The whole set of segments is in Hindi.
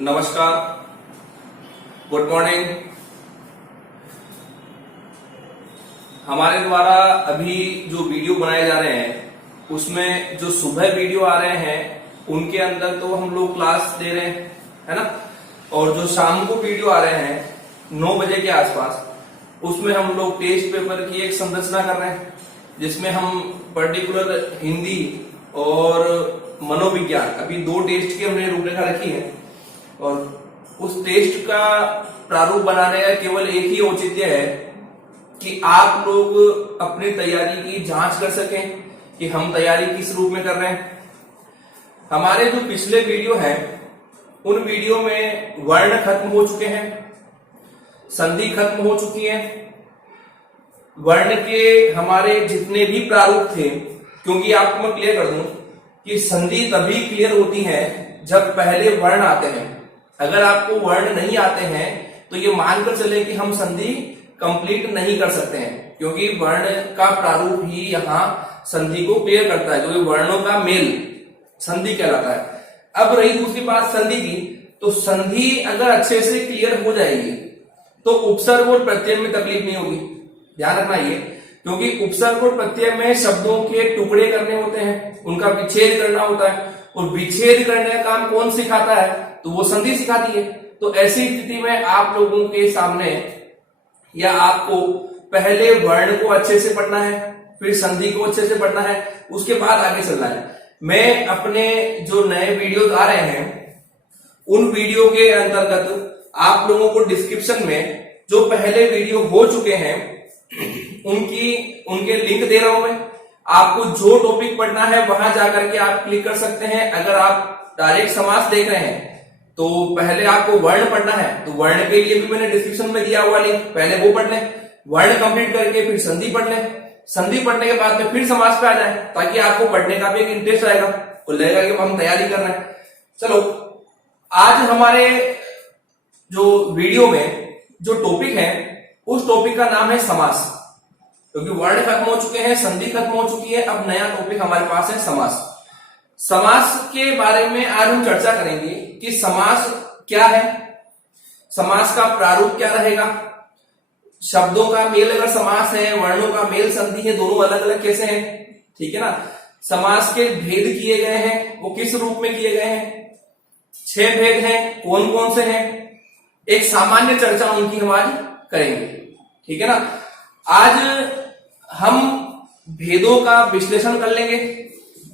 नमस्कार, गुड मॉर्निंग। हमारे द्वारा अभी जो वीडियो बनाए जा रहे हैं उसमें जो सुबह वीडियो आ रहे हैं उनके अंदर तो हम लोग क्लास दे रहे हैं, है ना। और जो शाम को वीडियो आ रहे हैं 9 बजे के आसपास, उसमें हम लोग टेस्ट पेपर की एक संरचना कर रहे हैं, जिसमें हम पर्टिकुलर हिंदी और मनोविज्ञान, अभी 2 टेस्ट की हमने रूपरेखा रखी है। और उस टेस्ट का प्रारूप बनाने का केवल एक ही औचित्य है कि आप लोग अपनी तैयारी की जांच कर सकें कि हम तैयारी किस रूप में कर रहे हैं। हमारे जो पिछले वीडियो हैं उन वीडियो में वर्ण खत्म हो चुके हैं, संधि खत्म हो चुकी है, वर्ण के हमारे जितने भी प्रारूप थे, क्योंकि आपको मैं क्लियर कर दूं कि संधि तभी क्लियर होती है जब पहले वर्ण आते हैं। अगर आपको वर्ण नहीं आते हैं तो ये मानकर चले कि हम संधि कंप्लीट नहीं कर सकते हैं, क्योंकि वर्ण का प्रारूप ही यहाँ संधि को क्लियर करता है। जो ये वर्णों का मेल संधि कहलाता है। अब रही दूसरी बात संधि की, तो संधि अगर अच्छे से क्लियर हो जाएगी तो उपसर्ग और प्रत्यय में तकलीफ नहीं होगी। ध्यान रखना ये, क्योंकि उपसर्ग और प्रत्यय में शब्दों के टुकड़े करने होते हैं, उनका विच्छेद करना होता है, और विच्छेद करने का काम कौन सिखाता है? तो वो संधि सिखाती है। तो ऐसी स्थिति में आप लोगों के सामने या आपको पहले वर्ण को अच्छे से पढ़ना है, फिर संधि को अच्छे से पढ़ना है, उसके बाद आगे चलना है। मैं अपने जो नए वीडियोस आ रहे हैं उन वीडियो के अंतर्गत आप लोगों को डिस्क्रिप्शन में जो पहले वीडियो हो चुके हैं उनके लिंक दे रहा हूं मैं। आपको जो टॉपिक पढ़ना है वहां जाकर के आप क्लिक कर सकते हैं। अगर आप डायरेक्ट समास देख रहे हैं तो पहले आपको वर्ण पढ़ना है, तो वर्ण के लिए भी मैंने डिस्क्रिप्शन में दिया हुआ लिंक, पहले वो पढ़ लें। वर्ण कंप्लीट करके फिर संधि पढ़ लें। संधि पढ़ने के बाद में फिर समास पे आ जाए, ताकि आपको पढ़ने का भी एक इंटरेस्ट आएगा और लगेगा कि हम तैयारी कर रहे हैं। चलो, आज हमारे जो वीडियो में जो टॉपिक है उस टॉपिक का नाम है समास। क्योंकि वर्ण खत्म हो चुके हैं, संधि खत्म हो चुकी है, अब नया टॉपिक हमारे पास है समास। समास के बारे में आज हम चर्चा करेंगे कि समास क्या है, समास का प्रारूप क्या रहेगा, शब्दों का मेल अगर समास है, वर्णों का मेल संधि है, दोनों अलग अलग कैसे हैं, ठीक है ना। समास के भेद किए गए हैं, वो किस रूप में किए गए हैं, 6 भेद हैं, कौन कौन से हैं, एक सामान्य चर्चा उनकी हम आज करेंगे, ठीक है ना। आज हम भेदों का विश्लेषण कर लेंगे,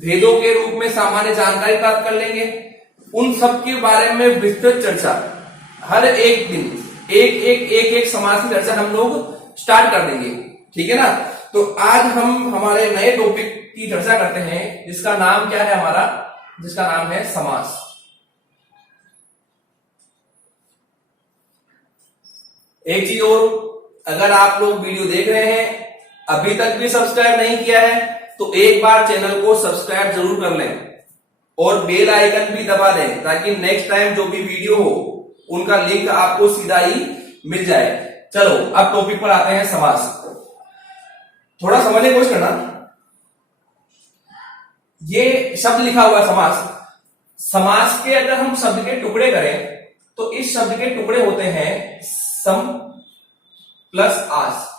भेदों के रूप में सामान्य जानकारी प्राप्त कर लेंगे, उन सब के बारे में विस्तृत चर्चा हर एक दिन एक समास की चर्चा हम लोग स्टार्ट कर देंगे, ठीक है ना। तो आज हम हमारे नए टॉपिक की चर्चा करते हैं, जिसका नाम क्या है हमारा, जिसका नाम है समास। एक चीज और, अगर आप लोग वीडियो देख रहे हैं अभी तक भी सब्सक्राइब नहीं किया है तो एक बार चैनल को सब्सक्राइब जरूर कर लें और बेल आइकन भी दबा दें, ताकि नेक्स्ट टाइम जो भी वीडियो हो उनका लिंक आपको सीधा ही मिल जाए। चलो, अब टॉपिक पर आते हैं समास। थोड़ा समझने की कोशिश करना, ये शब्द लिखा हुआ समास। समास के अगर हम शब्द के टुकड़े करें तो इस शब्द के टुकड़े होते हैं सम प्लस आस।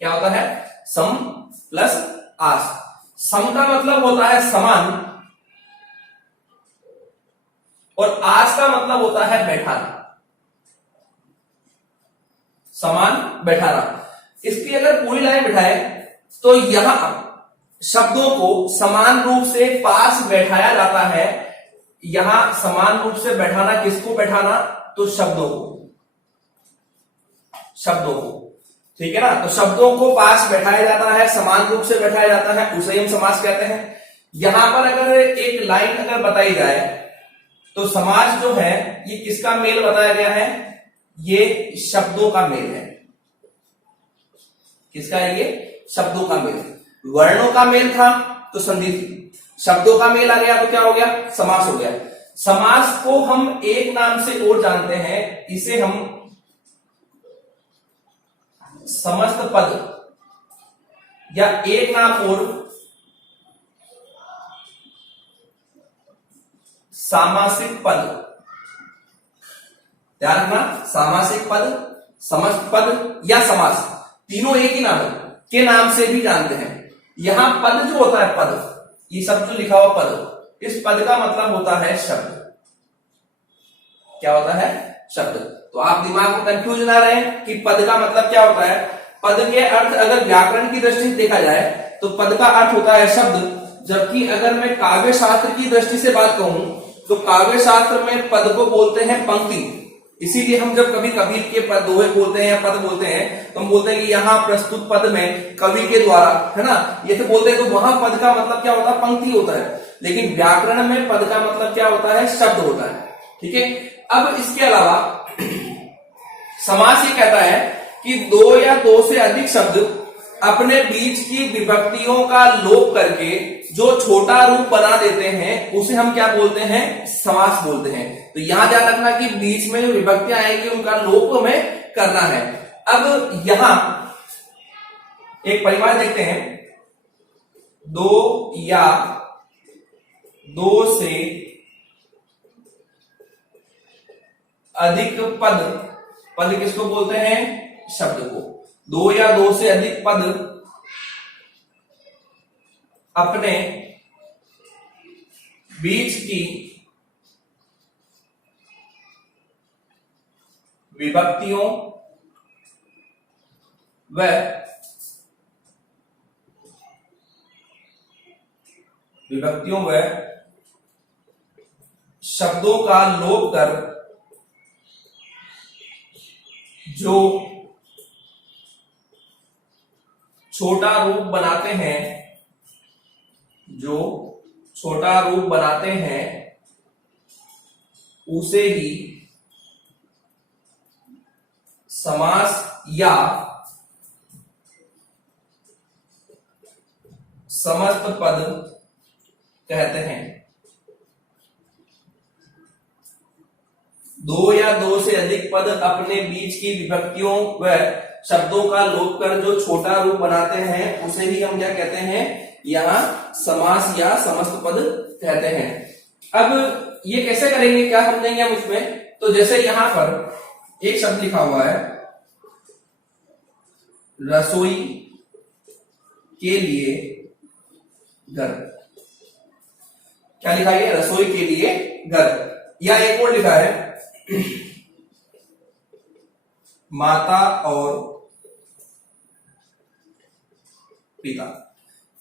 क्या होता है? सम प्लस आस। सम का मतलब होता है समान और आस का मतलब होता है बैठाना, समान बैठाना। इसकी अगर पूरी लाइन बिठाए तो यहां शब्दों को समान रूप से पास बैठाया जाता है। यहां समान रूप से बैठाना किसको बैठाना? तो शब्दों को, ठीक है ना। तो शब्दों को पास बैठाया जाता है, समान रूप से बैठाया जाता है, उसे हम समास कहते हैं। यहां पर अगर एक लाइन अगर बताई जाए तो समास जो है ये किसका मेल बताया गया है? ये शब्दों का मेल है। किसका है ये? शब्दों का मेल। वर्णों का मेल था तो संधि थी, शब्दों का मेल आ गया तो क्या हो गया? समास हो गया। समास को हम एक नाम से और जानते हैं, इसे हम समस्त पद या एक नाम और सामासिक पद, ध्यान रखना, सामासिक पद, समस्त पद या समास, तीनों एक ही नाम के नाम से भी जानते हैं। यहां पद जो होता है, पद, ये सब जो लिखा हुआ पद, इस पद का मतलब होता है शब्द। क्या होता है? शब्द। तो आप दिमाग में कंफ्यूज ना रहे कि पद का मतलब क्या होता है। पद के अर्थ अगर व्याकरण की दृष्टि से देखा जाए तो पद का अर्थ होता है शब्द, जबकि अगर मैं काव्य शास्त्र की दृष्टि से बात कहूं तो काव्य शास्त्र में पद को बोलते हैं पंक्ति। इसीलिए हम जब कभी कबीर के पद दोहे बोलते हैं या पद बोलते हैं तो हम बोलते हैं कि यहाँ प्रस्तुत पद में कवि के द्वारा, है ना, ये तो बोलते हैं। तो वहां पद का मतलब क्या होता है? पंक्ति होता है। लेकिन व्याकरण में पद का मतलब क्या होता है? शब्द होता है। ठीक है। अब इसके अलावा समास ये कहता है कि दो या दो से अधिक शब्द अपने बीच की विभक्तियों का लोप करके जो छोटा रूप बना देते हैं उसे हम क्या बोलते हैं? समास बोलते हैं। तो यहां ध्यान रखना कि बीच में जो विभक्तियां आएंगी उनका लोप हमें करना है। अब यहां एक परिवार देखते हैं, दो या दो से अधिक पद, पद किसको बोलते हैं? शब्द को। दो या दो से अधिक पद अपने बीच की विभक्तियों व शब्दों का लोप कर जो छोटा रूप बनाते हैं, जो छोटा रूप बनाते हैं उसे ही समास या समस्त पद कहते हैं। दो या दो से अधिक पद अपने बीच की विभक्तियों व शब्दों का लोप कर जो छोटा रूप बनाते हैं उसे ही हम क्या कहते हैं? यहां समास या समस्त पद कहते हैं। अब ये कैसे करेंगे, क्या समझेंगे हम इसमें? तो जैसे यहां पर एक शब्द लिखा हुआ है, रसोई के लिए घर। क्या लिखा है? रसोई के लिए घर। या एक और लिखा है, माता और पिता।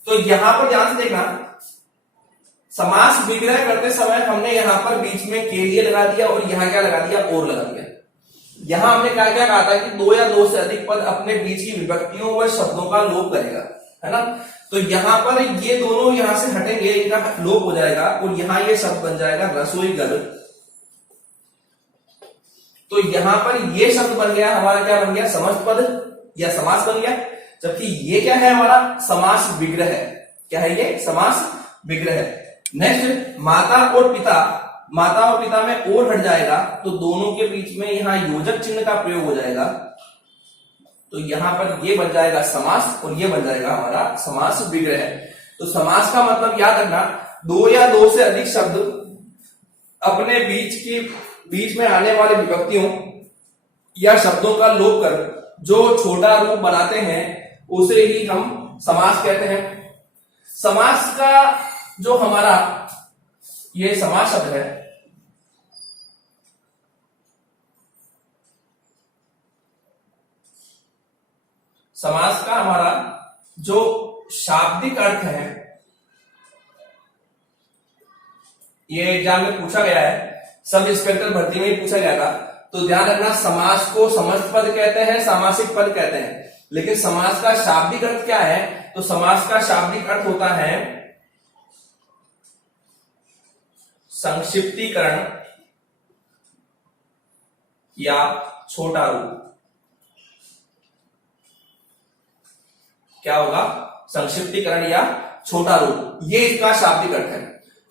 तो यहां पर ध्यान से देखना, समास विग्रह करते समय हमने यहां पर बीच में के लिए लगा दिया और यहां क्या लगा दिया? और लगा दिया। यहां हमने क्या क्या कहा था कि दो या दो से अधिक पद अपने बीच की विभक्तियों व शब्दों का लोप करेगा, है ना। तो यहां पर ये दोनों यहां से हटेंगे, इनका लोप हो जाएगा और यहां ये शब्द बन जाएगा रसोई घर। तो यहां पर ये शब्द बन गया हमारा, क्या बन गया? समस्त पद या समास बन गया। जबकि ये क्या है? हमारा समास विग्रह है। क्या है ये? समास विग्रह है। नेक्स्ट, माता और पिता। माता और पिता में और हट जाएगा तो दोनों के बीच में यहां योजक चिन्ह का प्रयोग हो जाएगा। तो यहां पर ये बन जाएगा समास और ये बन जाएगा हमारा समास विग्रह। तो समास का मतलब याद रखना, दो या दो से अधिक शब्द अपने बीच में आने वाले विभक्तियों या शब्दों का लोप कर जो छोटा रूप बनाते हैं उसे ही हम समास कहते हैं। समास का जो हमारा ये समास शब्द है, समास का हमारा जो शाब्दिक अर्थ है, ये एग्जाम में पूछा गया है, सब इंस्पेक्टर भर्ती में ही पूछा गया था। तो ध्यान रखना, समास को समस्त पद कहते हैं, सामासिक पद कहते हैं। लेकिन समास का शाब्दिक अर्थ क्या है? तो समास का शाब्दिक अर्थ होता है संक्षिप्तीकरण या छोटा रूप। क्या होगा? संक्षिप्तीकरण या छोटा रूप, ये इसका शाब्दिक अर्थ है।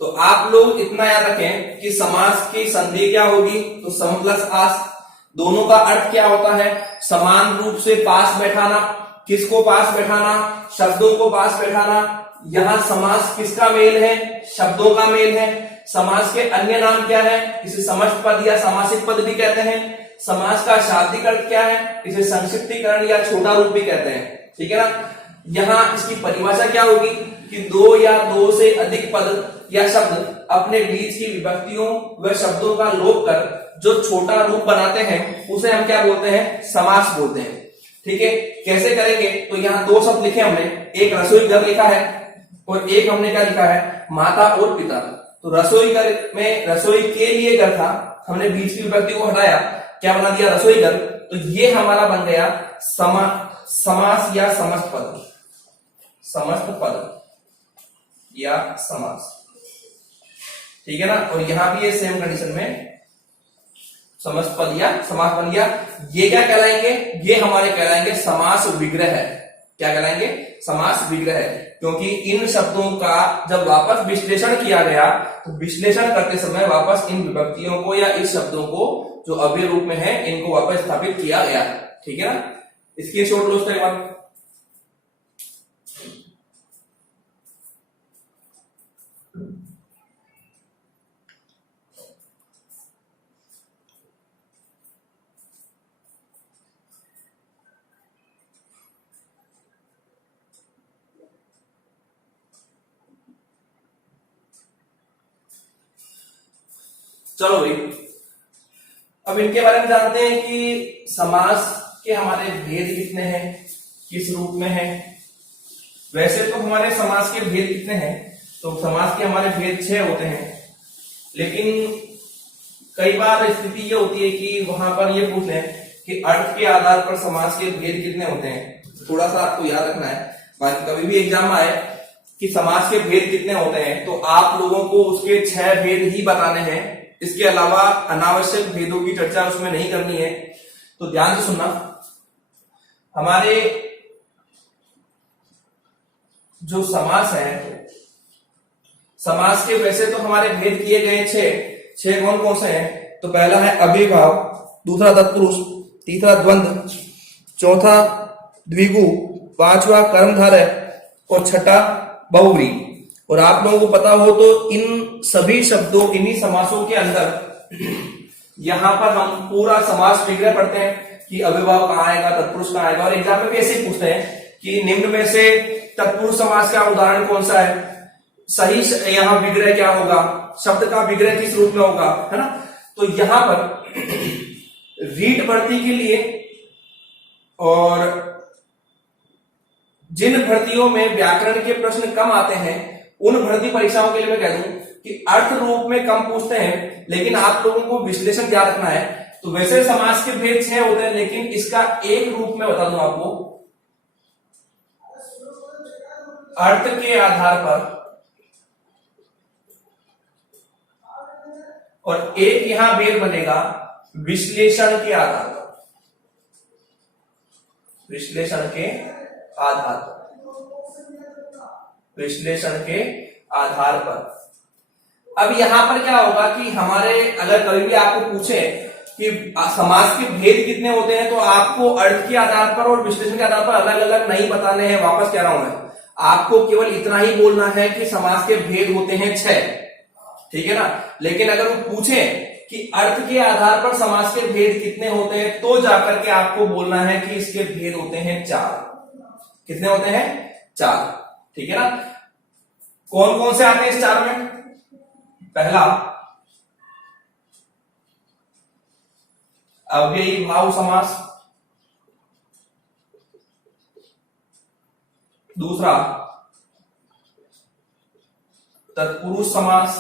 तो आप लोग इतना याद रखें कि समास की संधि क्या होगी? तो सम प्लस आस। दोनों का अर्थ क्या होता है? समान रूप से पास बैठाना। किसको पास बैठाना? शब्दों को पास बैठाना। यहां समास किसका मेल है? शब्दों का मेल है। समास के अन्य नाम क्या है? इसे समस्त पद या सामासिक पद भी कहते हैं। समास का शाब्दिक अर्थ क्या है? इसे संक्षिप्तीकरण या छोटा रूप भी कहते हैं। ठीक है ना। यहाँ इसकी परिभाषा क्या होगी कि दो या दो से अधिक पद या शब्द अपने बीच की विभक्तियों व शब्दों का लोप कर जो छोटा रूप बनाते हैं उसे हम क्या बोलते हैं? समास बोलते हैं। ठीक है, कैसे करेंगे? तो यहाँ दो शब्द लिखे हमने, एक रसोई घर लिखा है और एक हमने क्या लिखा है? माता और पिता। तो रसोई घर में रसोई के लिए घर था, हमने बीच की विभक्ति को हटाया, क्या बना दिया? रसोई घर। तो ये हमारा बन गया समास या समस्त पद, समस्त पद या समास। ठीक है ना। और यहां भी ये सेम कंडीशन में समस्त पद या समास बन गया। ये क्या कहलाएंगे? ये हमारे कहलाएंगे समास विग्रह। क्या कहलाएंगे? समास विग्रह। क्योंकि इन शब्दों का जब वापस विश्लेषण किया गया तो विश्लेषण करते समय वापस इन विभक्तियों को या इस शब्दों को जो अव्यय रूप में है इनको वापस स्थापित किया गया। ठीक है ना। इसकी शॉर्ट लो एक बार। चलो भाई, अब इनके बारे में जानते हैं कि समास के हमारे भेद कितने हैं, किस रूप में है। वैसे तो हमारे समास के भेद कितने हैं? तो समास के हमारे भेद 6 होते हैं, लेकिन कई बार स्थिति ये होती है कि वहां पर ये पूछ लें कि अर्थ के आधार पर समास के भेद कितने होते हैं। थोड़ा सा आपको याद रखना है, बाकी कभी भी एग्जाम में आए कि समास के भेद कितने होते हैं तो आप लोगों को उसके 6 भेद ही बताने हैं। इसके अलावा अनावश्यक भेदों की चर्चा उसमें नहीं करनी है। तो ध्यान से सुनना। हमारे जो समास है, समास के वैसे तो हमारे भेद किए गए 6 कौन कौन से हैं? तो पहला है अव्ययीभाव, दूसरा तत्पुरुष, तीसरा द्वंद्व, चौथा द्विगु, पांचवा कर्मधारय और छठा बहुव्रीहि। और आप लोगों को पता हो तो इन सभी शब्दों, इन्हीं समासों के अंदर यहां पर हम पूरा समास विग्रह पढ़ते हैं कि अव्ययभाव कहां आएगा, तत्पुरुष कहां आएगा। और एग्जाम में भी ऐसे ही पूछते हैं कि निम्न में से तत्पुरुष समास का उदाहरण कौन सा है, सही यहां विग्रह क्या होगा, शब्द का विग्रह किस रूप में होगा, है ना। तो यहां पर रीट भर्ती के लिए और जिन भर्तियों में व्याकरण के प्रश्न कम आते हैं उन भर्ती परीक्षाओं के लिए मैं कह दूं कि अर्थ रूप में कम पूछते हैं, लेकिन आप लोगों को विश्लेषण याद रखना है। तो वैसे समास के भेद 6 होते हैं, लेकिन इसका एक रूप में बता दूं आपको, अर्थ के आधार पर, और एक यहां भेद बनेगा विश्लेषण के आधार पर, विश्लेषण के आधार पर, विश्लेषण के आधार पर। अब यहां पर क्या होगा कि हमारे अगर कभी भी आपको पूछे कि समास के भेद कितने होते हैं तो आपको अर्थ के आधार पर और विश्लेषण के आधार पर अलग अलग नहीं बताने हैं। वापस कह रहा हूं मैं, आपको केवल इतना ही बोलना है कि समास के भेद होते हैं 6, ठीक है ना। लेकिन अगर वो पूछे कि अर्थ के आधार पर समास के भेद कितने होते हैं तो जाकर के आपको बोलना है कि इसके भेद होते हैं 4। कितने होते हैं? 4, ठीक है ना। कौन कौन से आते हैं इस 4 में? पहला अव्ययीभाव समास, दूसरा तत्पुरुष समास,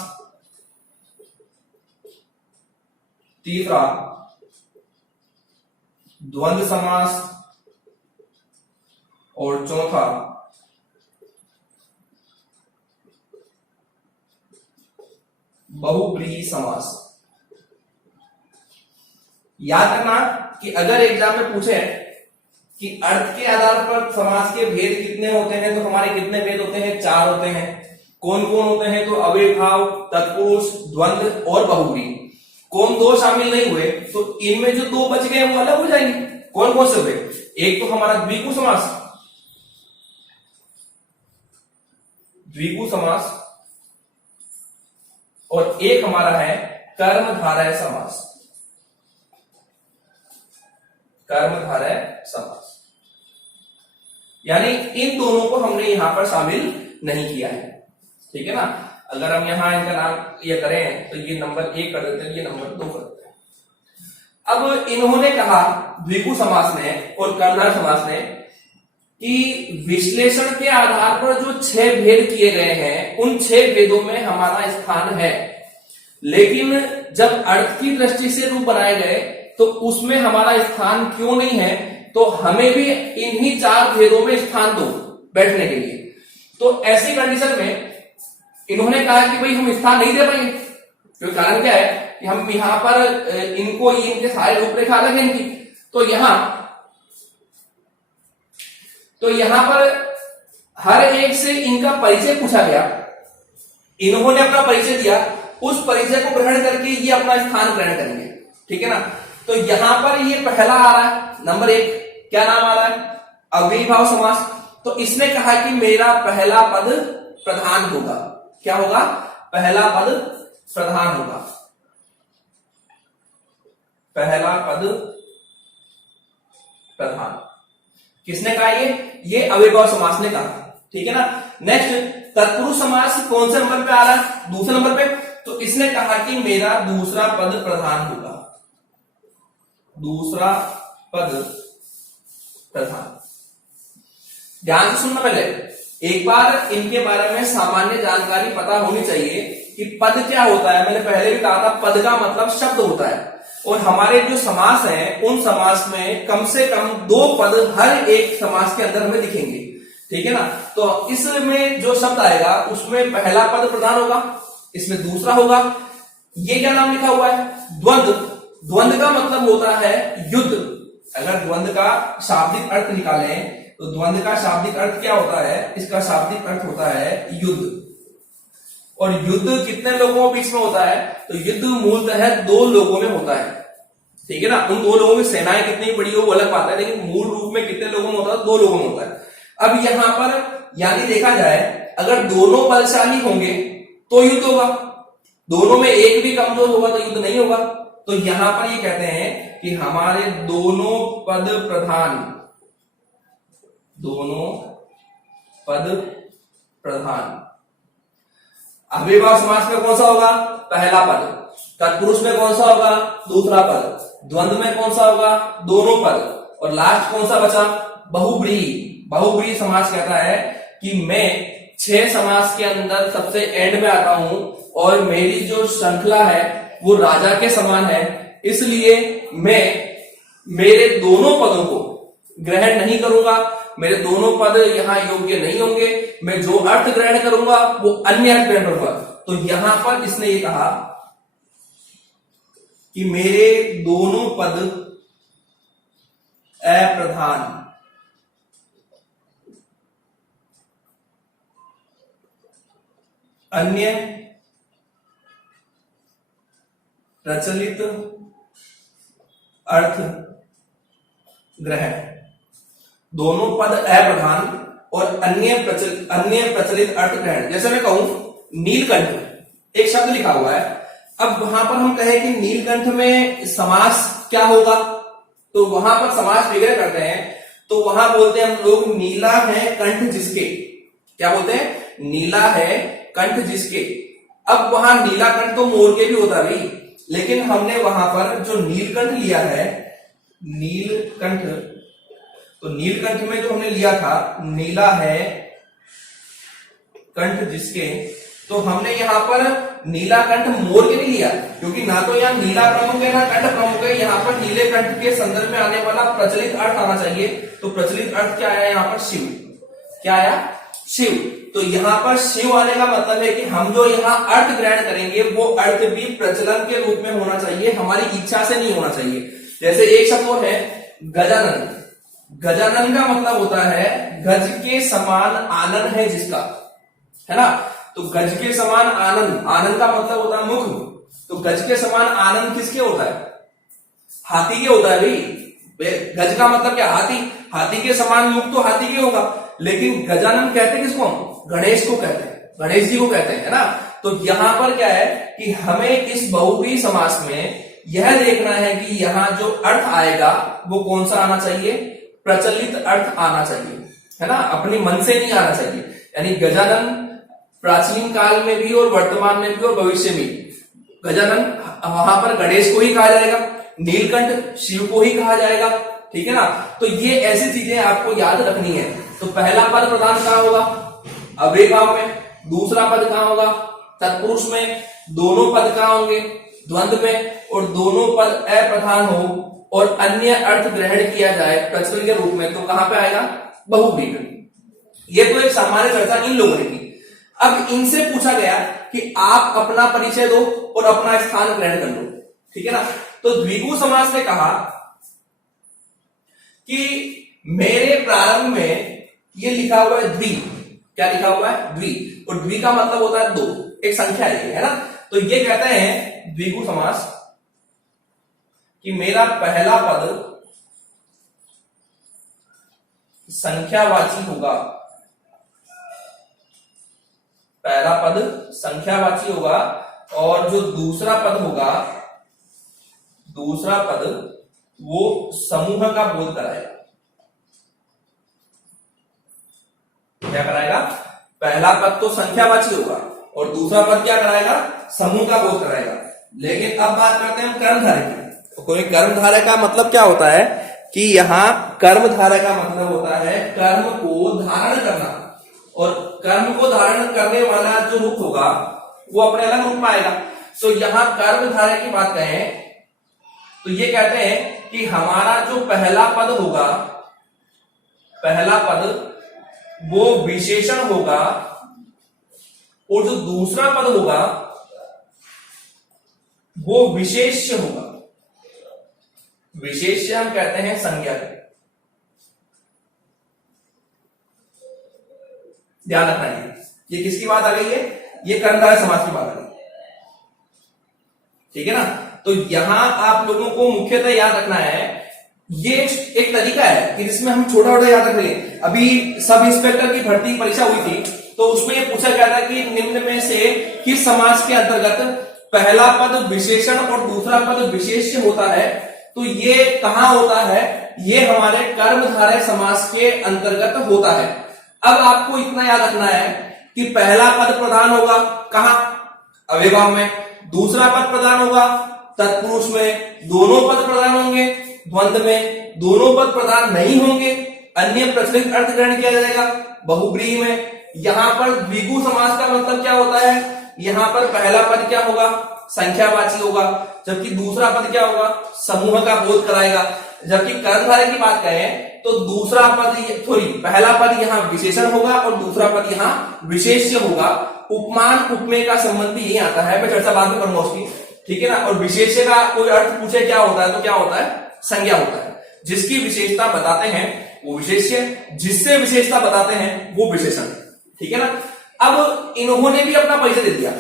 तीसरा द्वंद्व समास और चौथा बहुव्रीहि समास। याद रखना कि अगर एग्जाम में पूछे कि अर्थ के आधार पर समास के भेद कितने होते हैं तो हमारे कितने भेद होते हैं? 4 होते हैं। कौन कौन होते हैं? तो अव्ययीभाव, तत्पुरुष, द्वंद्व और बहुव्रीहि। कौन 2 शामिल नहीं हुए तो इनमें जो 2 बच गए वो अलग हो जाएंगे। कौन कौन से हुए? एक तो हमारा द्विगु समास, द्विगु समास, और एक हमारा है कर्मधारय समास। कर्मधारय समास यानी इन दोनों को हमने यहां पर शामिल नहीं किया है, ठीक है ना। अगर हम यहां इनका नाम ये करें तो ये नंबर 1 कर देते हैं, ये नंबर 2 कर देते हैं। अब इन्होंने कहा द्विगु समास ने और कर्मधारय समास ने कि विश्लेषण के आधार पर जो 6 भेद किए गए हैं उन 6 भेदों में हमारा स्थान है, लेकिन जब अर्थ की दृष्टि से रूप बनाए गए तो उसमें हमारा स्थान क्यों नहीं है, तो हमें भी इन्हीं 4 भेदों में स्थान दो बैठने के लिए। तो ऐसी कंडीशन में इन्होंने कहा कि भाई हम स्थान नहीं दे पाएंगे, क्योंकि कारण क्या है कि हम यहां पर इनको इनके सारे रूपरेखा अलग है इनकी, तो यहां पर हर एक से इनका परिचय पूछा गया, इन्होंने अपना परिचय दिया, उस परिचय को ग्रहण करके ये अपना स्थान ग्रहण करेंगे, ठीक है ना। तो यहां पर ये पहला आ रहा है नंबर 1, क्या नाम आ रहा है, अव्ययीभाव समास। तो इसने कहा कि मेरा पहला पद प्रधान होगा, क्या होगा, पहला पद प्रधान होगा, पहला पद प्रधान। किसने कहा, ये अव्ययीभाव समास ने कहा, ठीक है ना। नेक्स्ट तत्पुरुष समास कौन से नंबर पे आ रहा है, दूसरे नंबर पे। तो इसने कहा कि मेरा दूसरा पद प्रधान होगा, दूसरा पद प्रधान। ध्यान से सुनना, पहले एक बार इनके बारे में सामान्य जानकारी पता होनी चाहिए कि पद क्या होता है। मैंने पहले भी कहा था पद का मतलब शब्द होता है, और हमारे जो समास हैं उन समास में कम से कम 2 पद हर एक समास के अंदर हमें दिखेंगे, ठीक है ना। तो इसमें जो शब्द आएगा उसमें पहला पद प्रधान होगा, इसमें दूसरा होगा। ये क्या नाम लिखा हुआ है, द्वंद्व। द्वंद्व का मतलब होता है युद्ध। अगर द्वंद्व का शाब्दिक अर्थ निकालें तो द्वंद्व का शाब्दिक अर्थ क्या होता है, इसका शाब्दिक अर्थ होता है युद्ध। और युद्ध कितने लोगों के बीच में होता है, तो युद्ध मूलतः 2 लोगों में होता है, ठीक है ना। उन 2 लोगों की सेनाएं कितनी बड़ी हो वो अलग बात है, लेकिन मूल रूप में कितने लोगों में होता है, 2 लोगों में होता है। अब यहां पर यानी देखा जाए अगर दोनों बलशाली होंगे तो युद्ध होगा, दोनों में एक भी कमजोर होगा तो युद्ध नहीं होगा। तो यहां पर ये कहते हैं कि हमारे दोनों पद प्रधान, दोनों पद प्रधान। अव्ययीभाव समास में कौन सा होगा, पहला पद। तत्पुरुष में कौन सा होगा, दूसरा पद। द्वंद्व में कौन सा होगा, दोनों पद। और लास्ट कौन सा बचा, बहुब्रीहि। बहुब्रीहि समास कहता है कि मैं 6 समास के अंदर सबसे एंड में आता हूं और मेरी जो श्रृंखला है वो राजा के समान है, इसलिए मैं मेरे दोनों पदों को ग्रहण नहीं करूंगा, मेरे दोनों पद यहां योग्य नहीं होंगे, मैं जो अर्थ ग्रहण करूंगा वो अन्य अर्थ ग्रहण करूंगा। तो यहां पर इसने ये कहा कि मेरे दोनों पद अप्रधान, अन्य प्रचलित अर्थ ग्रहण। दोनों पद अप्रधान और अन्य प्रचलित अर्थ ग्रहण। जैसे मैं कहूं नीलकंठ, एक शब्द लिखा हुआ है, अब वहां पर हम कहें कि नीलकंठ में समास क्या होगा, तो वहां पर समास वगैरह करते हैं तो वहां बोलते हैं हम लोग नीला है कंठ जिसके, क्या बोलते हैं, नीला है कंठ जिसके। अब वहां नीला कंठ तो मोर के भी होता है भाई, लेकिन हमने वहां पर जो नीलकंठ लिया है, नीलकंठ, तो नीलकंठ में जो हमने लिया था नीला है कंठ जिसके, तो हमने यहां पर नीला कंठ मोर के नहीं लिया, क्योंकि ना तो यहाँ नीला प्रमुख है ना कंठ प्रमुख है। यहाँ पर नीले कंठ के संदर्भ में आने वाला प्रचलित अर्थ आना चाहिए, तो प्रचलित अर्थ क्या आया यहाँ पर, शिव। क्या आया, शिव। तो यहाँ पर शिव आने का मतलब है कि हम जो यहाँ अर्थ ग्रहण करेंगे वो अर्थ भी प्रचलन के रूप में होना चाहिए, हमारी इच्छा से नहीं होना चाहिए। जैसे एक शब्द वो है गजानन। गजानन का मतलब होता है गज के समान आनन है जिसका, है ना। तो गज के समान आनंद, आनंद का मतलब होता है मुख। तो गज के समान आनंद किसके होता है, हाथी के होता है भाई। गज का मतलब क्या, हाथी। हाथी के समान मुख तो हाथी के होगा, लेकिन गजानन कहते हैं किसको, हम गणेश को कहते हैं, गणेश जी को कहते हैं, है ना। तो यहां पर क्या है कि हमें इस बहुव्रीहि समास में यह देखना है कि यहां जो अर्थ आएगा वो कौन सा आना चाहिए, प्रचलित अर्थ आना चाहिए, है ना, अपने मन से नहीं आना चाहिए। यानी गजानन प्राचीन काल में भी और वर्तमान में भी और भविष्य में, गजानन वहां पर गणेश को ही कहा जाएगा, नीलकंठ शिव को ही कहा जाएगा, ठीक है ना। तो ये ऐसी चीजें आपको याद रखनी है। तो पहला पद प्रधान कहां होगा, अव्ययभाव में। दूसरा पद कहां होगा, तत्पुरुष में। दोनों पद कहां होंगे, द्वंद्व में। और दोनों पद अप्रधान हो और अन्य अर्थ ग्रहण किया जाए प्रचलन के रूप में, तो कहां पे आएगा, बहुव्रीहि में। ये तो एक सामान्य चर्चा इन लोगों ने की। अब इनसे पूछा गया कि आप अपना परिचय दो और अपना स्थान ग्रहण कर लो, ठीक है ना। तो द्विगु समास ने कहा कि मेरे प्रारंभ में ये लिखा हुआ है द्वि, क्या लिखा हुआ है, द्वि, और द्वि का मतलब होता है दो, एक संख्या है ना। तो ये कहते हैं द्विगु समास कि मेरा पहला पद संख्यावाची होगा, पहला पद संख्यावाची होगा, और जो दूसरा पद होगा, दूसरा पद वो समूह का बोध कराएगा। क्या कराएगा, पहला पद तो संख्यावाची होगा और दूसरा पद क्या कराएगा, समूह का बोध कराएगा। लेकिन अब बात करते हैं हम कर्मधारय की। तो कोई कर्मधारय का मतलब क्या होता है कि यहां कर्मधारय का मतलब होता है कर्म को धारण करना, और कर्म को धारण करने वाला जो रूप होगा वो अपने अलग रूप में आएगा। तो यहां कर्मधारय की बात करें तो ये कहते हैं कि हमारा जो पहला पद होगा, पहला पद वो विशेषण होगा, और जो दूसरा पद होगा वो विशेष्य होगा। विशेष्य हम कहते हैं संज्ञा। ध्यान रखना है, ये किसकी बात आ गई है, ये कर्मधारय समास की बात आ गई, ठीक है ना। तो यहां आप लोगों को मुख्यतः याद रखना है, ये एक तरीका है कि जिसमें हम छोटा छोटा याद रख लें। अभी सब इंस्पेक्टर की भर्ती परीक्षा हुई थी, तो उसमें ये पूछा गया था कि निम्न में से किस समास के अंतर्गत पहला पद विशेषण और दूसरा पद विशेष्य होता है। तो ये कहां होता है, ये हमारे कर्मधारय समास के अंतर्गत होता है। अब आपको इतना याद रखना है कि पहला पद प्रधान होगा कहां, अव्ययभाव में। दूसरा पद प्रधान होगा तत्पुरुष में। दोनों पद प्रधान होंगे द्वंद्व में। दोनों पद प्रधान नहीं होंगे, अन्य प्रचलित अर्थ ग्रहण किया जाएगा बहुव्रीहि में। यहां पर द्विगु समास का मतलब क्या होता है, यहां पर पहला पद क्या होगा, संख्यावाची होगा, जबकि दूसरा पद क्या होगा, समूह का बोध कराएगा। जबकि कर्मधारय की बात करें तो दूसरा पद पहला पद यहाँ विशेषण होगा और दूसरा पद यहाँ विशेष्य होगा। उपमान उपमेय का संबंध भी यही आता है, मैं चर्चा बाद में करूंगा उसकी, ठीक है ना। और विशेष्य का कोई अर्थ पूछे क्या होता है, तो क्या होता है, संज्ञा होता है। जिसकी विशेषता बताते हैं वो विशेष्य, जिससे विशेषता बताते हैं वो विशेषण, ठीक है ना। अब इन्होंने भी अपना परिचय दे दिया।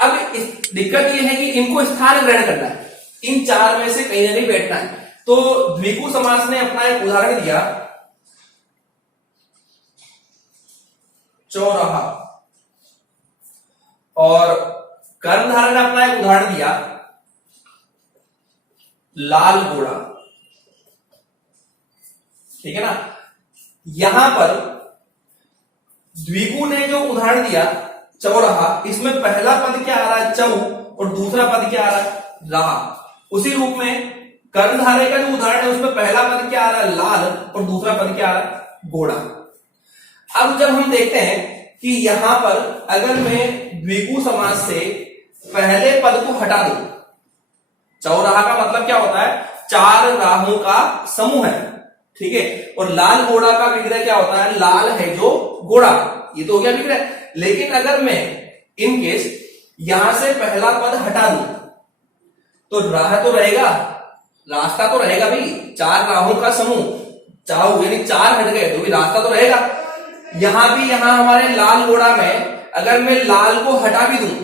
अब दिक्कत यह है कि इनको स्थान ग्रहण करना है, इन चार में से कहीं ना कहीं बैठना है। तो द्विगु समास ने अपना एक उदाहरण दिया, चौराहा, और कर्मधारय ने अपना एक उदाहरण दिया, लाल घोड़ा, ठीक है ना। यहां पर द्विगु ने जो उदाहरण दिया चौराहा, इसमें पहला पद क्या आ रहा है, चौ, और दूसरा पद क्या आ रहा है, रहा। उसी रूप में कर्मधारय का जो उदाहरण है उसमें पहला पद क्या आ रहा है, लाल, और दूसरा पद क्या आ रहा है, घोड़ा। अब जब हम देखते हैं कि यहां पर अगर मैं द्विगु समास से पहले पद को हटा दूं, चौराहा का मतलब क्या होता है, चार राहों का समूह है, ठीक है। और लाल घोड़ा का विग्रह क्या होता है, लाल है जो घोड़ा, ये तो हो गया विग्रह। लेकिन अगर मैं इन केस यहां से पहला पद हटा दूं तो राह तो रहेगा, रास्ता तो रहेगा भाई, चार राहों का समूह, चार यानी चार हट गए तो भी रास्ता तो रहेगा। यहां भी, यहां हमारे लाल घोड़ा में अगर मैं लाल को हटा भी दूं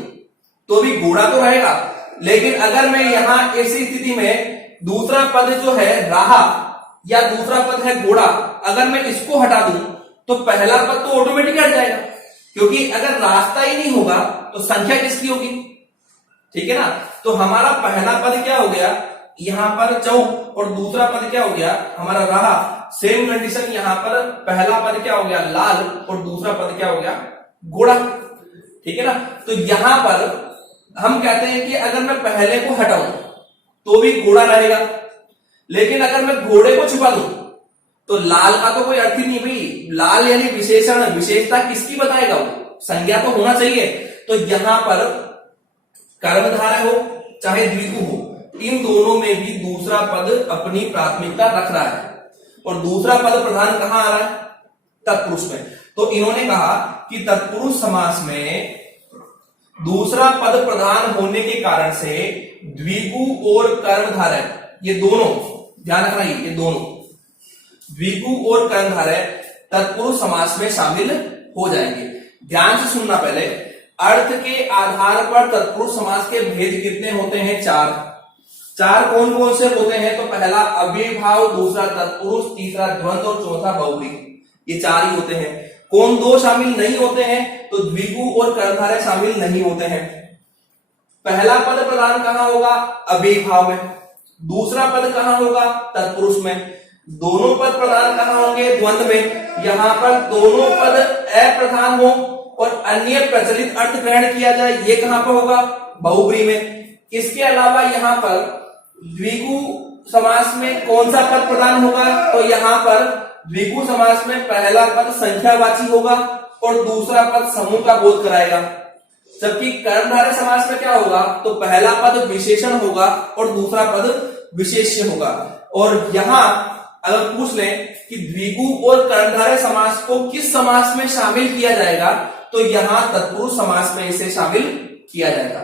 तो भी घोड़ा तो रहेगा। लेकिन अगर मैं यहां ऐसी स्थिति में दूसरा पद जो है राहा या दूसरा पद है घोड़ा, अगर मैं इसको हटा दूं तो पहला पद तो ऑटोमेटिक हट जाएगा, क्योंकि अगर रास्ता ही नहीं होगा तो संख्या किसकी होगी, ठीक है ना। तो हमारा पहला पद क्या हो गया, यहां पर चौ, और दूसरा पद क्या हो गया हमारा रहा। सेम कंडीशन यहां पर पहला पद क्या हो गया लाल और दूसरा पद क्या हो गया घोड़ा, ठीक है ना। तो यहां पर हम कहते हैं कि अगर मैं पहले को हटाऊं तो भी घोड़ा रहेगा, लेकिन अगर मैं घोड़े को छुपा दूं तो लाल का तो कोई अर्थ ही नहीं भाई। लाल यानी विशेषण, विशेषता किसकी बताएगा, वो संज्ञा तो होना चाहिए। तो यहां पर कर्मधारय हो चाहे द्विगु हो, इन दोनों में भी दूसरा पद अपनी प्राथमिकता रख रहा है, और दूसरा पद प्रधान कहां आ रहा है, तत्पुरुष में। तो इन्होंने कहा कि तत्पुरुष समास में दूसरा पद प्रधान होने के कारण से द्विगु और कर्मधारय, ये दोनों ध्यान रखना, ये दोनों द्विगु और कर्मधारय तत्पुरुष समास में शामिल हो जाएंगे। ध्यान से सुनना, पहले अर्थ के आधार पर तत्पुरुष समास के भेद कितने होते हैं, चार कौन कौन से होते हैं, तो पहला अव्ययीभाव, दूसरा तत्पुरुष, तीसरा द्वंद्व और चौथा बहुव्रीहि, ये चार ही होते हैं। कौन दो शामिल नहीं होते हैं, तो द्विगु और कर्मधारय शामिल नहीं होते हैं। पहला पद प्रधान कहां होगा, अव्ययीभाव में, दूसरा पद कहां होगा, तत्पुरुष में, दोनों पद प्रधान कहां होंगे, द्वंद्व में। यहां पर दोनों पद अप्रधान हो और अन्य प्रचलित अर्थ ग्रहण किया जाए, ये कहां पर होगा, बहुव्रीहि में। इसके अलावा यहां पर द्विगु समास में कौन सा पद प्रधान होगा, तो यहां पर द्विगु समास में पहला पद संख्यावाची होगा और दूसरा पद समूह का बोध कराएगा। जबकि कर्मधारय समास में क्या होगा, तो पहला पद विशेषण होगा और दूसरा पद विशेष्य होगा। और यहां अगर पूछ लें कि द्विगु और कर्मधारय समास को किस समास में शामिल किया जाएगा, तो यहां तत्पुरुष समास में इसे शामिल किया जाएगा,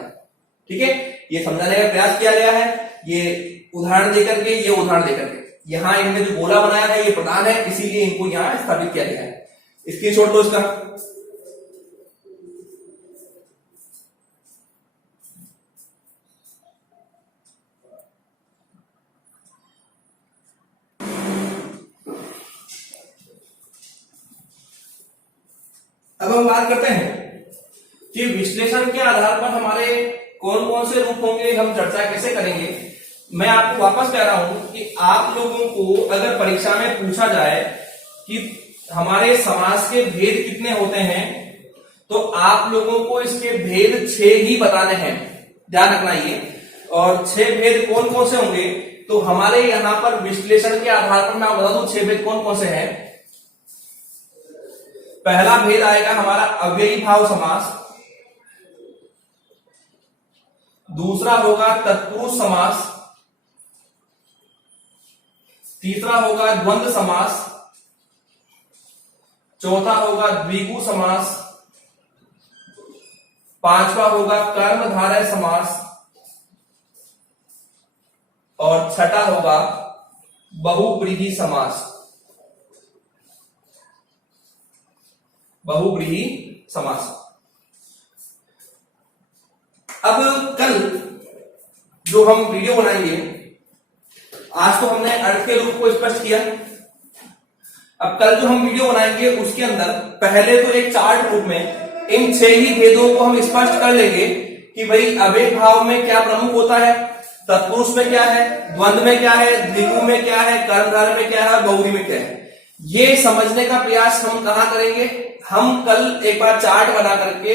ठीक है। ये समझाने का प्रयास किया गया है, ये उदाहरण देकर के, ये उदाहरण देकर के। यहां इनने जो गोला बनाया है ये प्रधान है, इसीलिए इनको यहां स्थापित किया गया है। स्क्रीनशॉट लो इसका। अब हम बात करते हैं कि विश्लेषण के आधार पर हमारे कौन कौन से रूप होंगे, हम चर्चा कैसे करेंगे। मैं आपको वापस कह रहा हूं कि आप लोगों को अगर परीक्षा में पूछा जाए कि हमारे समास के भेद कितने होते हैं, तो आप लोगों को इसके भेद 6 ही बताने हैं, ध्यान रखना ये। और 6 भेद कौन कौन से होंगे, तो हमारे यहां पर विश्लेषण के आधार पर मैं आपको बता दूं 6 भेद कौन कौन से हैं। पहला भेद आएगा हमारा अव्ययीभाव समास, दूसरा होगा तत्पुरुष समास, तीसरा होगा द्वंद्व समास, चौथा होगा द्विगु समास, पांचवा होगा कर्मधारय समास, और छठा होगा बहुव्रीहि समास। बहुव्रीहि समास। अब कल जो हम वीडियो बनाएंगे, आज तो हमने अर्थ के रूप को स्पष्ट किया, अब कल जो हम वीडियो बनाएंगे उसके अंदर पहले तो एक चार्ट रूप में इन 6 ही भेदों को हम स्पष्ट कर लेंगे कि भाई अव्ययीभाव में क्या प्रमुख होता है, तत्पुरुष में क्या है, द्वंद्व में क्या है, द्विगु में क्या है, कर्मधारय में क्या है, बहुव्रीहि में क्या है। ये समझने का प्रयास हम कहां करेंगे, हम कल एक बार चार्ट बना करके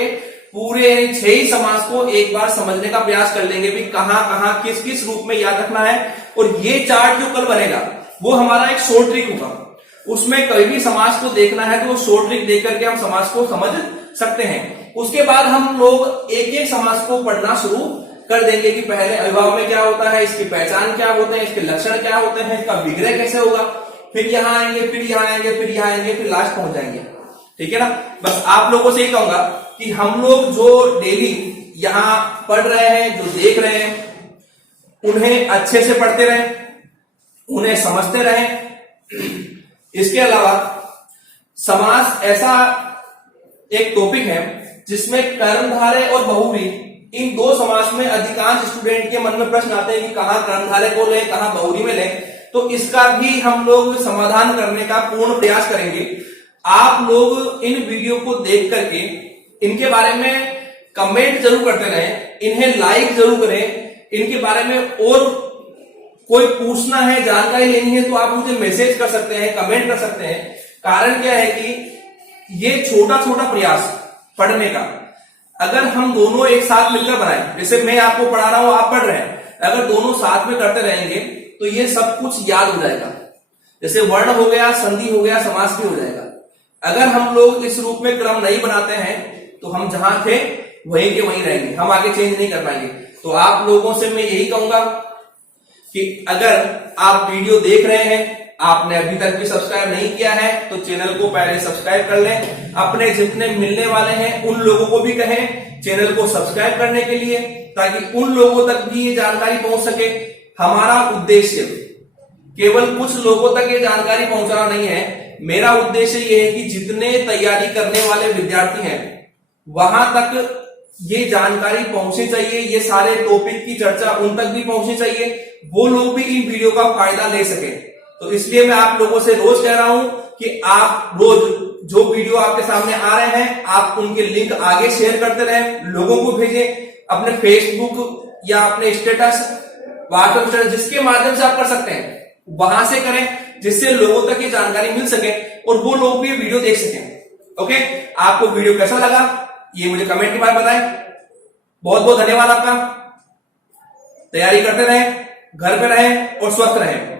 पूरे 6 ही समास को एक बार समझने का प्रयास कर लेंगे भी कहां कहां किस किस रूप में याद रखना है। और ये चार्ट जो कल बनेगा वो हमारा एक शॉर्ट ट्रिक होगा, उसमें कभी भी समास को देखना है तो वो शॉर्ट ट्रिक देख करके हम समास को समझ सकते हैं। उसके बाद हम लोग एक एक समास को पढ़ना शुरू कर देंगे कि पहले अव्ययीभाव में क्या होता है, इसकी पहचान क्या होते हैं, इसके लक्षण क्या होते हैं, इसका विग्रह कैसे होगा, फिर यहां आएंगे, फिर यहां आएंगे, फिर यहां आएंगे, फिर लास्ट पहुंच जाएंगे, ठीक है ना। बस आप लोगों से ये कहूंगा कि हम लोग जो डेली यहां पढ़ रहे हैं, जो देख रहे हैं, उन्हें अच्छे से पढ़ते रहें, उन्हें समझते रहें। इसके अलावा समास ऐसा एक टॉपिक है जिसमें कर्मधारय और बहुव्रीहि, इन दो समास में अधिकांश स्टूडेंट के मन में प्रश्न आते हैं कि कहां कर्मधारय को लें, कहां बहुव्रीहि में लें। तो इसका भी हम लोग समाधान करने का पूर्ण प्रयास करेंगे। आप लोग इन वीडियो को देख करके इनके बारे में कमेंट जरूर करते रहें, इन्हें लाइक जरूर करें। इनके बारे में और कोई पूछना है, जानकारी लेनी है तो आप मुझे मैसेज कर सकते हैं, कमेंट कर सकते हैं। कारण क्या है कि ये छोटा छोटा प्रयास पढ़ने का अगर हम दोनों एक साथ मिलकर बनाएं, जैसे मैं आपको पढ़ा रहा हूं, आप पढ़ रहे हैं, अगर दोनों साथ में करते रहेंगे तो ये सब कुछ याद हो जाएगा। जैसे वर्ण हो गया, संधि हो गया, समास भी हो जाएगा। अगर हम लोग इस रूप में क्रम नहीं बनाते हैं तो हम जहां थे वहीं के वहीं रहेंगे, हम आगे चेंज नहीं कर पाएंगे। तो आप लोगों से मैं यही कहूंगा कि अगर आप वीडियो देख रहे हैं, आपने अभी तक भी सब्सक्राइब नहीं किया है तो चैनल को पहले सब्सक्राइब कर लें। अपने जितने मिलने वाले हैं उन लोगों को भी कहें चैनल को सब्सक्राइब करने के लिए, ताकि उन लोगों तक भी ये जानकारी पहुंच सके। हमारा उद्देश्य केवल कुछ लोगों तक ये जानकारी पहुंचाना नहीं है, मेरा उद्देश्य ये है कि जितने तैयारी करने वाले विद्यार्थी हैं वहां तक ये जानकारी पहुंचनी चाहिए, ये सारे टॉपिक की चर्चा उन तक भी पहुंचनी चाहिए, वो लोग भी इन वीडियो का फायदा ले सके। तो इसलिए मैं आप लोगों से रोज कह रहा हूं कि आप रोज जो वीडियो आपके सामने आ रहे हैं आप उनके लिंक आगे शेयर करते रहें, लोगों को भेजें, अपने फेसबुक या अपने स्टेटस, व्हाट्सएप स्टेटस, जिसके माध्यम से आप कर सकते हैं वहां से करें, जिससे लोगों तक ये जानकारी मिल सके और वो लोग भी वीडियो देख सकें। ओके, आपको वीडियो कैसा लगा ये मुझे कमेंट के बाद बताएं। बहुत बहुत धन्यवाद आपका। तैयारी करते रहें, घर पे रहें और स्वस्थ रहें।